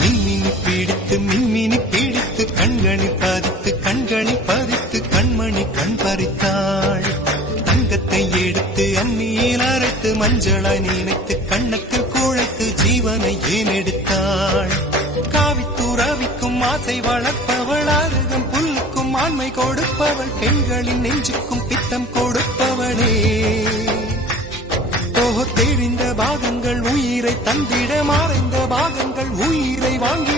மின்மினி பீடித்து கண்களில் பதித்து கண்மணி கண் பறித்தாள். தங்கத்தை எடுத்து அம்மியில் அரைத்து மஞ்சளாய் நினைத்து கண்ணத்தில் குழைத்து ஜீவனை ஏன் எடுத்தாள். காவித்துறவிக்கும் ஆசை வளர்ப்பவள், அருகம் புல்லுக்கும் ஆண்மை கொடுப்பவள், பெண்களின் நெஞ்சுக்கும் பித்தம் கொடுப்பவளே. தெரிந்த பாகங்கள் உயிரை தந்திட, மறைந்த பாகங்கள் உயிரை வாங்கி